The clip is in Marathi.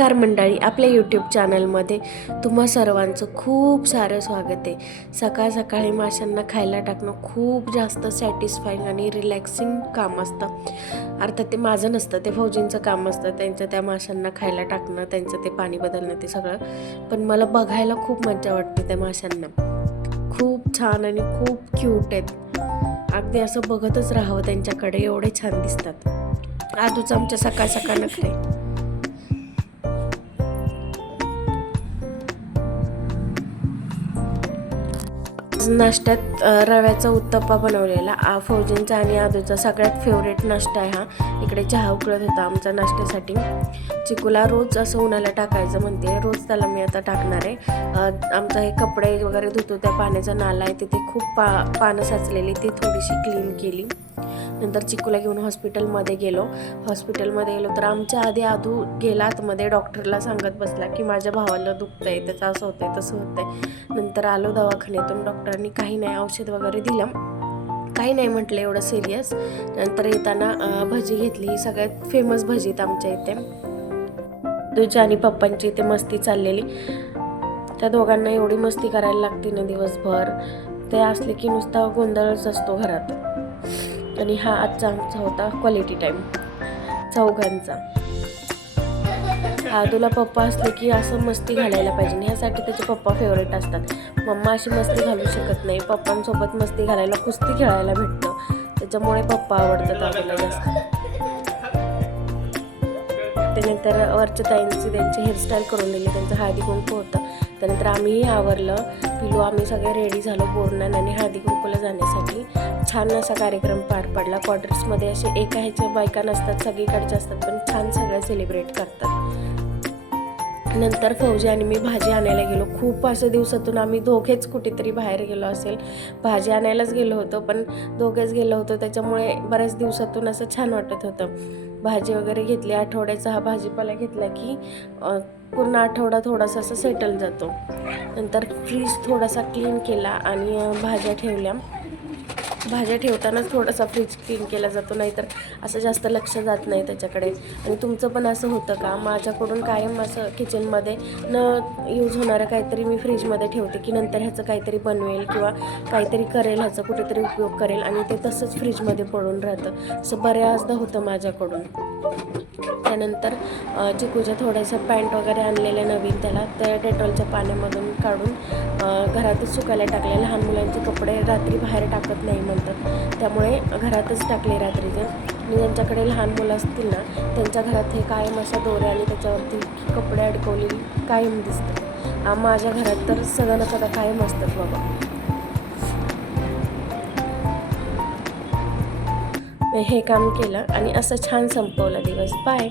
नमस्कार मंडळी, आपल्या यूट्यूब चॅनलमध्ये तुम्हा सर्वांचं खूप सारं स्वागत आहे। सकाळ सकाळी माशांना खायला टाकणं खूप जास्त सॅटिस्फाईंग आणि रिलॅक्सिंग काम असतं। अर्थात ते माझं नसतं, ते फौजींचं काम असतं, त्यांचं त्या माशांना खायला टाकणं, त्यांचं ते पाणी बदलणं, ते सगळं। पण मला बघायला खूप मजा वाटते त्या माशांना। खूप छान आणि खूप क्यूट आहेत, अगदी असं बघतच राहावं त्यांच्याकडे, एवढे छान दिसतात। आजूच आमच्या सकाळ सकाळ नखरे। नाश्त्यात रव्याचा उत्तप्पा बनवलेला, फौजींचा आणि आदूचा सगळ्यात फेवरेट नाश्ता आहे हा। इकडे चहा उकळत होता आमच्या नाश्त्यासाठी। चिकूला रोज असं उन्हाला टाकायचं म्हणते, रोज त्याला मी आता टाकणार आहे। आमचा हे कपडे वगैरे धुतो त्या पाण्याचा नाला आहे, तिथे खूप पानं साचलेली, ती थोडीशी क्लीन केली। नंतर चिकूला घेऊन हॉस्पिटलमध्ये गेलो तर आमच्या आधी आदू गेला आतमध्ये, डॉक्टरला सांगत बसला की माझ्या भावाला दुखतंय, त्याचं असं होतंय तसं होतंय। नंतर आलो दवाखान्यातून, डॉक्टरांनी काही नाही औषध वगैरे दिलं, काही नाही म्हटलं एवढं सिरियस। नंतर येताना भजी घेतली, सगळ्यात फेमस भजीत आमच्या इथे। तुझ्या आणि पप्पांची इथे मस्ती चाललेली, त्या दोघांना एवढी मस्ती करायला लागते ना दिवसभर, ते असले की नुसता गोंधळच असतो घरात। आणि हा आजचा आमचा होता क्वालिटी टाईम चौघांचा। आदूला पप्पा असले की असं मस्ती घालायला पाहिजे, ह्यासाठी त्याचे पप्पा फेवरेट असतात। मम्मा अशी मस्ती घालू शकत नाही, पप्पांसोबत मस्ती घालायला कुस्ती खेळायला भेटतं, त्याच्यामुळे पप्पा आवडतात आदूला जास्त। त्यानंतर वरच्या ताईंची त्यांची हेअरस्टाईल करून दिली, त्यांचं हळदी कुंकू होतं। त्यानंतर आम्हीही आवरलं, पिलू आम्ही सगळे रेडी झालो बोरनान आणि हळदी कुंकूला जाण्यासाठी। छान असा कार्यक्रम पार पडला। क्वार्टर्समध्ये असे एका ह्याच्या बायका नसतात, सगळीकडच्या असतात, पण छान सगळं सेलिब्रेट करतात। नंतर फौजी आणि मी भाजी आणायला गेलो। खूप असं दिवसातून आम्ही दोघेच कुठेतरी बाहेर गेलो असेल, भाजी आणायलाच गेलो होतो, पण दोघेच गेलो होतो, त्याच्यामुळे बऱ्याच दिवसातून असं छान वाटत होतं। भाजी वगैरे घेतली, आठवड्याचा हा भाजीपाला घेतला की पूर्ण आठवडा थोडासा असं सेटल जातो। नंतर फ्रीज थोडासा क्लीन केला आणि भाज्या ठेवल्या। भाज्या ठेवतानाच थोडासा फ्रीज क्लीन केला जातो, नाहीतर असं जास्त लक्ष जात नाही त्याच्याकडे। आणि तुमचं पण असं होतं का? माझ्याकडून कायम असं किचनमध्ये न यूज होणारं काहीतरी मी फ्रीजमध्ये ठेवते, की नंतर ह्याचं काहीतरी बनवेल किंवा काहीतरी करेल, ह्याचा कुठेतरी उपयोग करेल, आणि ते तसंच फ्रीजमध्ये पडून राहतं। असं बऱ्याचदा होतं माझ्याकडून। त्यानंतर चिकूच्या थोड्याशा पॅन्ट वगैरे आणलेल्या नवीन, त्याला त्या डेटॉलच्या पाण्यामधून काढून घरातच सुकायला टाकले। लहान मुलांचे कपडे रात्री बाहेर टाकत नाही म्हणतात, त्यामुळे घरातच टाकले रात्रीचे। आणि ज्यांच्याकडे लहान मुलं असतील ना, त्यांच्या घरात हे कायम अशा दोऱ्या आणि त्याच्यावरती कपडे अडकवलेली कायम दिसतात। माझ्या घरात तर सगळं ना सगळं कायम असतात बाबा। हे काम केलं आणि असं छान संपवलं दिवस। बाय।